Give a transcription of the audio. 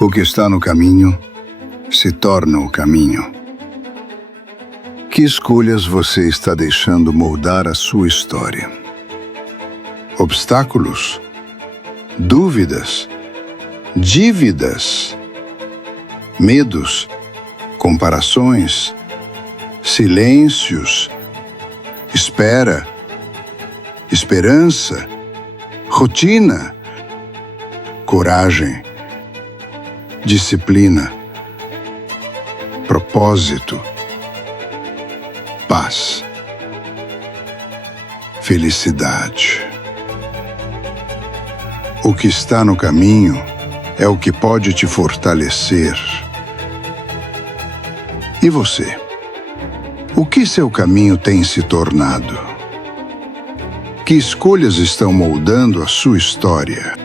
O que está no caminho se torna o caminho. Que escolhas você está deixando moldar a sua história? Obstáculos? Dúvidas? Dívidas? Medos? Comparações? Silêncios? Espera? Esperança? Rotina? Coragem? Disciplina? Propósito? Paz? Felicidade? O que está no caminho é o que pode te fortalecer. E você? O que seu caminho tem se tornado? Que escolhas estão moldando a sua história?